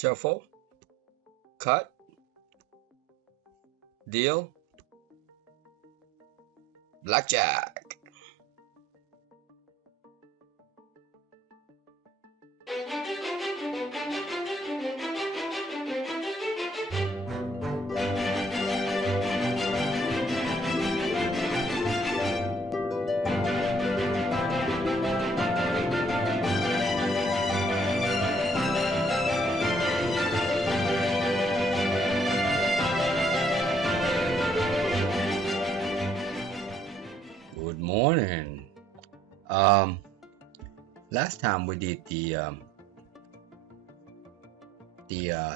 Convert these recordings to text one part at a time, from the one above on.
shuffle, cut, deal, blackjack. Good morning. Last time we did the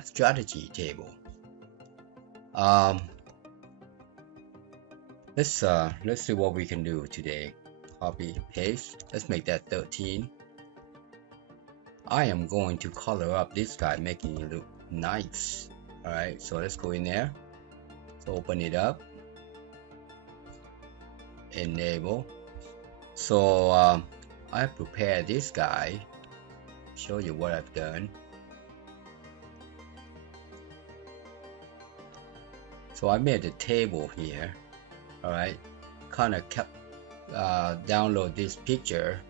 strategy table. Let's see what we can do today. Copy, paste. Let's make that 13. I am going to color up this guy, making it look nice. All right, so let's go in there. So open it up. Enable. So I prepared this guy. Show you what I've done. So I made a table here. All right, kind of kept download this picture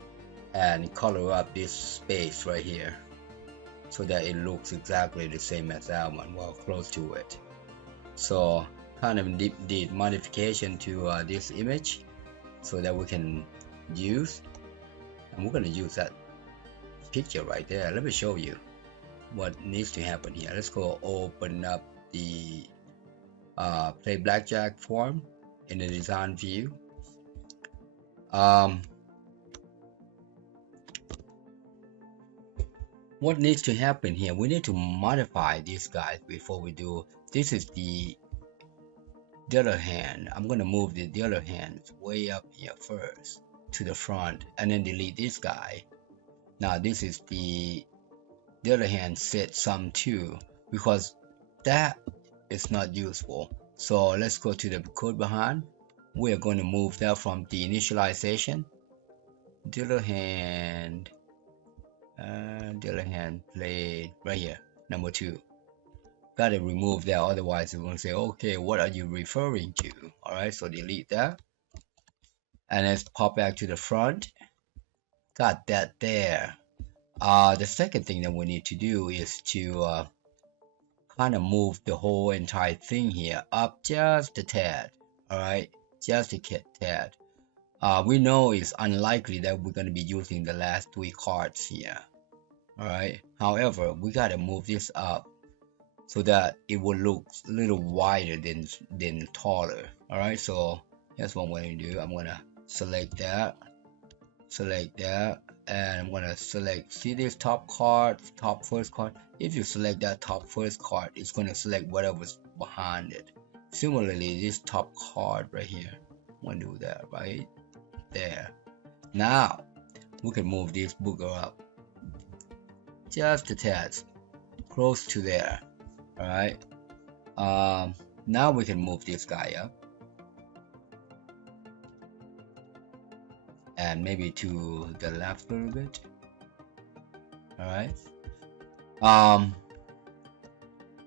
and color up this space right here so that it looks exactly the same as that one, well, close to it. So kind of did modification to this image so that we can use, and we're going to use that picture right there. Let me show you what needs to happen here. Let's go open up the play blackjack form in the design view. What needs to happen here, we need to modify these guys before we do. This is the other hand. I'm going to move the other hand way up here first to the front and then delete this guy. Now this is the other hand set sum 2 because that is not useful. So let's go to the code behind. We are going to move that from the initialization. The other hand play right here, number 2. Gotta remove that, otherwise it's going to say, okay, what are you referring to? Alright, so delete that. And let's pop back to the front. Got that there. The second thing that we need to do is to kind of move the whole entire thing here up just a tad. Alright, just a tad. We know it's unlikely that we're going to be using the last 3 cards here. Alright, however, we gotta move this up so that it will look a little wider than taller. Alright, so here's what I'm going to do. I'm going to select that, and I'm going to select, see this top card, top first card. If you select that top first card, it's going to select whatever's behind it. Similarly, this top card right here, I'm going to do that right there. Now we can move this booger up just a tad, close to there. Alright, now we can move this guy up and maybe to the left a little bit. Alright,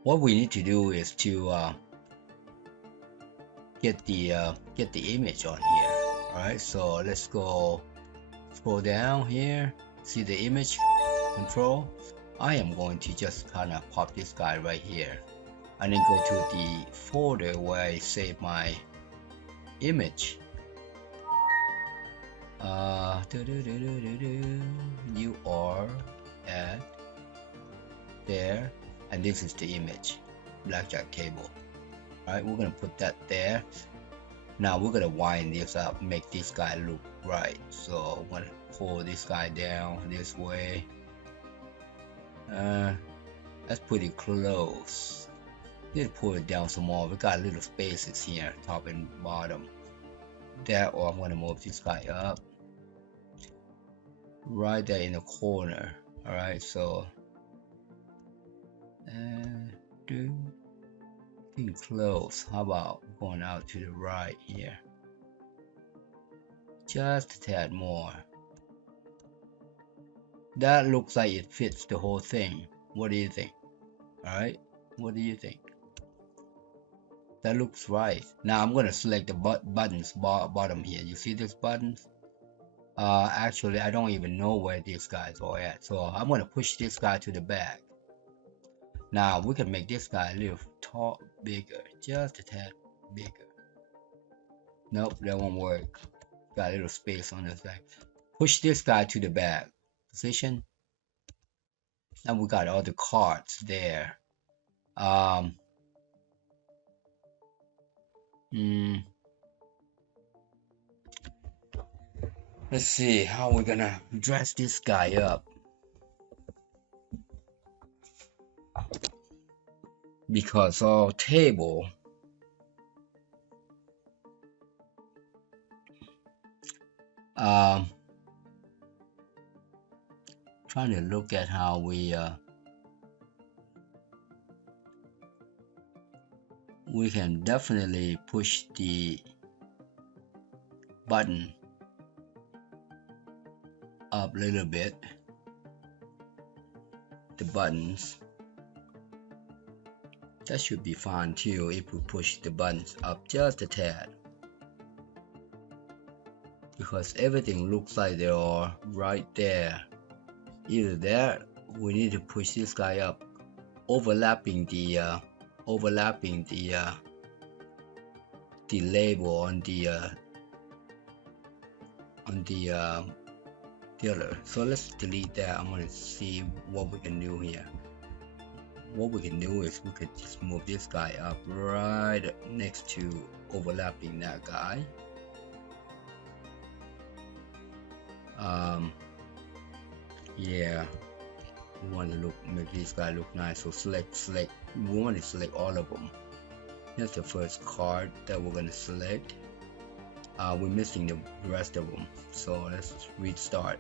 what we need to do is to get the image on here. Alright, so let's go scroll down here, see the image control. I am going to just kind of pop this guy right here and then go to the folder where I save my image. You are at there, and this is the image, blackjack table. Alright, we're gonna put that there. Now we're gonna wind this up, make this guy look right. So I'm gonna pull this guy down this way. Let's put it close. Let's pull it down some more. We got little spaces here, top and bottom. There, or I'm gonna move this guy up right there in the corner. All right, so getting close. How about going out to the right here? Just a tad more. That looks like it fits the whole thing. What do you think? Alright, what do you think? That looks right. Now I'm gonna select the buttons bottom here. You see these buttons? Actually I don't even know where these guys are at, so I'm gonna push this guy to the back. Now we can make this guy a little bigger, just a tad bigger. Nope, that won't work. Got a little space on the side. Push this guy to the back. Position. Now we got all the cards there. Let's see how we're gonna dress this guy up. Because our table trying to look at how we can definitely push the button up a little bit, the buttons. That should be fine too if we push the buttons up just a tad, because everything looks like they are right there. Either that, we need to push this guy up, overlapping the label on the other. So let's delete that. I'm gonna see what we can do here. What we can do is we could just move this guy up right next to overlapping that guy. Yeah, we want to make this guy look nice. So select. We want to select all of them. Here's the first card that we're gonna select. We're missing the rest of them, so let's restart.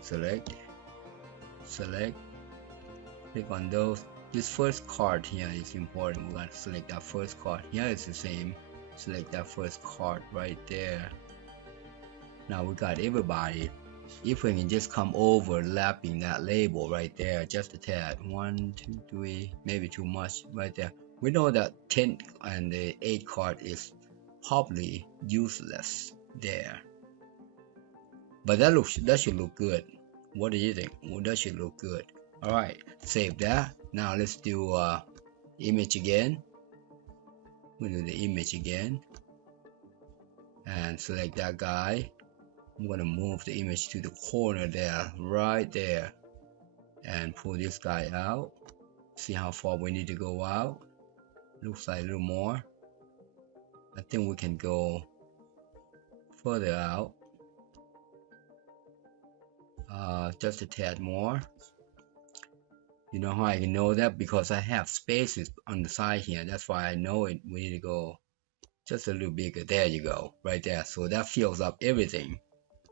Select. Click on those. This first card here is important. We're gonna select that first card. Here is the same. Select that first card right there. Now we got everybody. If we can just come overlapping that label right there, just a tad. 1, 2, 3, maybe too much right there. We know that 10 and the 8 card is probably useless there, but that should look good. What do you think? Well, that should look good. Alright, save that. Now let's do image again. We'll do the image again and select that guy. I'm gonna move the image to the corner there, right there, and pull this guy out. See how far we need to go out. Looks like a little more. I think we can go further out, just a tad more. You know how I can know that? Because I have spaces on the side here. That's why I know it. We need to go just a little bigger. There you go, right there. So that fills up everything.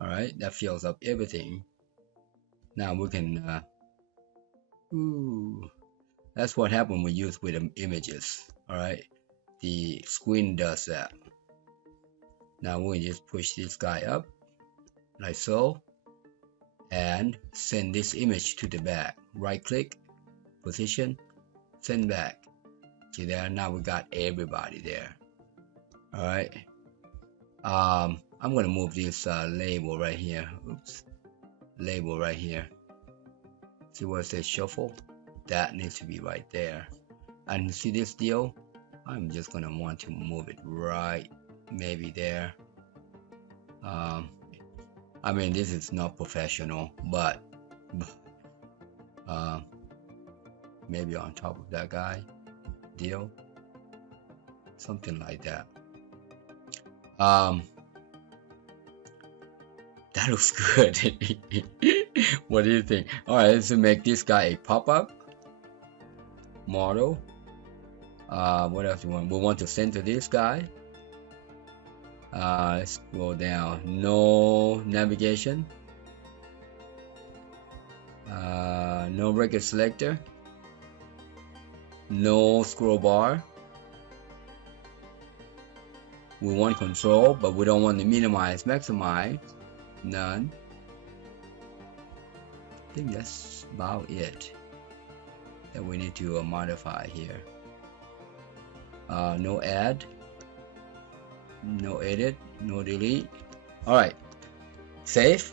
All right, that fills up everything. Now we can that's what happens when we use with the images. All right, the screen does that. Now we just push this guy up like so and send this image to the back. Right click, position, send back. See there, now we got everybody there. All right, I'm gonna move this label right here. Oops, label right here. See where it says shuffle? That needs to be right there. And see this deal? I'm just gonna want to move it right maybe there. I mean, this is not professional, but maybe on top of that guy deal, something like that. That looks good. What do you think? All right, let's make this guy a pop-up model. What else we want? We want to center this guy. Let's go down. No navigation. No record selector. No scroll bar. We want control, but we don't want to minimize, maximize. None. I think that's about it. that we need to modify here. No add, no edit, no delete. All right, save.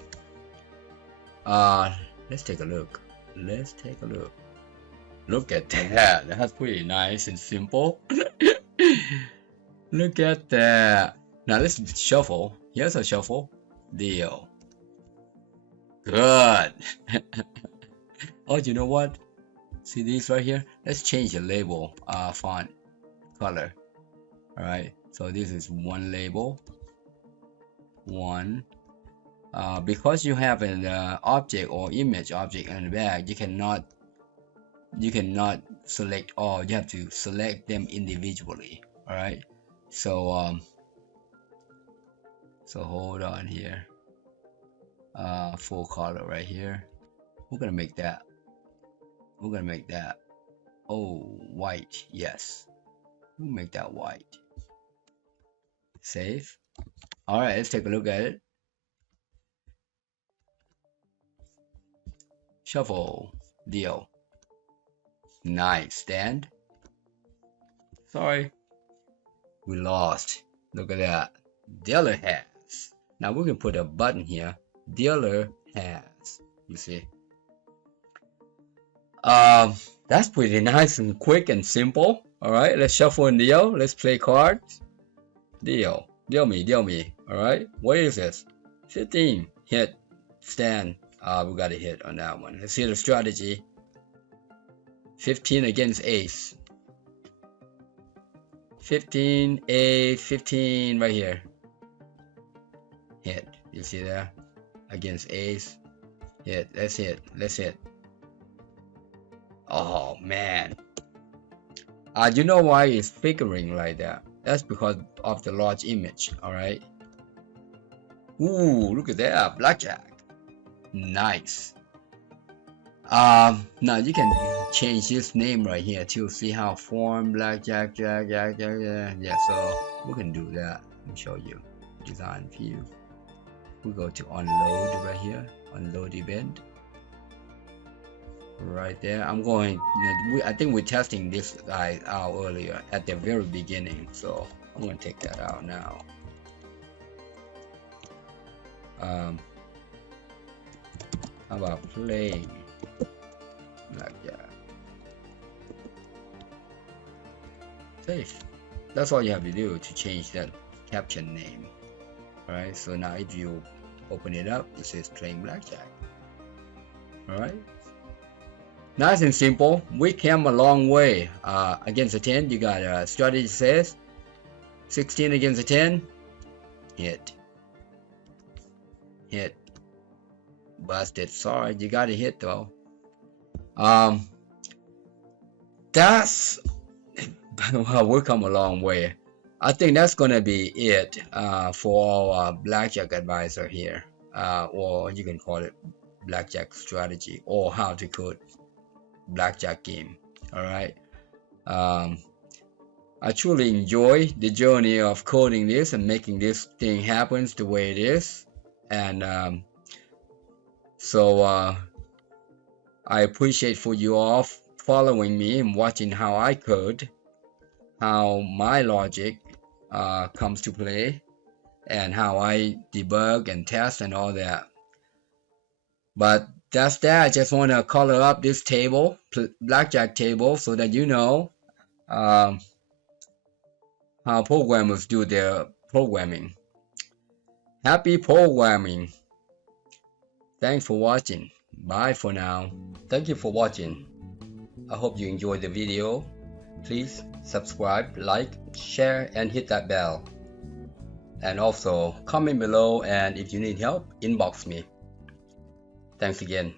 Let's take a look. Look at that. That's pretty nice and simple. Look at that. Now let's shuffle. Here's a shuffle. Deal. Good. Oh, you know what? See these right here? Let's change the label font color. All right. So this is one label. One. Because you have an object or image object in the back, you cannot select all. You have to select them individually. All right. So so hold on here. Full color right here. We're gonna make that. Oh, white. Yes. We'll make that white. Save. All right. Let's take a look at it. Shuffle. Deal. Nice. Stand. Sorry. We lost. Look at that. Dealer has. Now we can put a button here. Dealer has. You see. That's pretty nice and quick and simple. All right. Let's shuffle and deal. Let's play cards. Deal. Deal me. All right. What is this? 15. Hit. Stand. We got a hit on that one. Let's see the strategy. 15 against ace. 15, ace, 15 right here. Hit. You see there? Against ace. Hit. Let's hit. Oh man. You know why it's flickering like that? That's because of the large image. Alright. Ooh, look at that. Blackjack. Nice. Now you can change this name right here to see how form Blackjack, yeah. So we can do that. Let me show you. Design view. We go to unload right here. Unload event. Right there. I think we're testing this guy out earlier at the very beginning. So I'm gonna take that out now. How about playing Blackjack? Save. That's all you have to do to change that caption name. Alright, so now if you open it up, it says playing Blackjack. Alright. Nice and simple. We came a long way. Against a 10, you got a strategy says 16 against a 10. Hit. Busted. Sorry, you got a hit though. That's well, we've come a long way. I think that's gonna be it for our Blackjack advisor here, or you can call it Blackjack strategy or how to code Blackjack game. All right. I truly enjoy the journey of coding this and making this thing happen the way it is, and so I appreciate for you all following me and watching how I code, how my logic comes to play, and how I debug and test and all that. But that's that. I just want to color up this table, Blackjack table, so that you know how programmers do their programming. Happy programming. Thanks for watching. Bye for now. Thank you for watching. I hope you enjoyed the video. Please subscribe, like, share, and hit that bell. And also comment below, and if you need help, inbox me. Thanks again.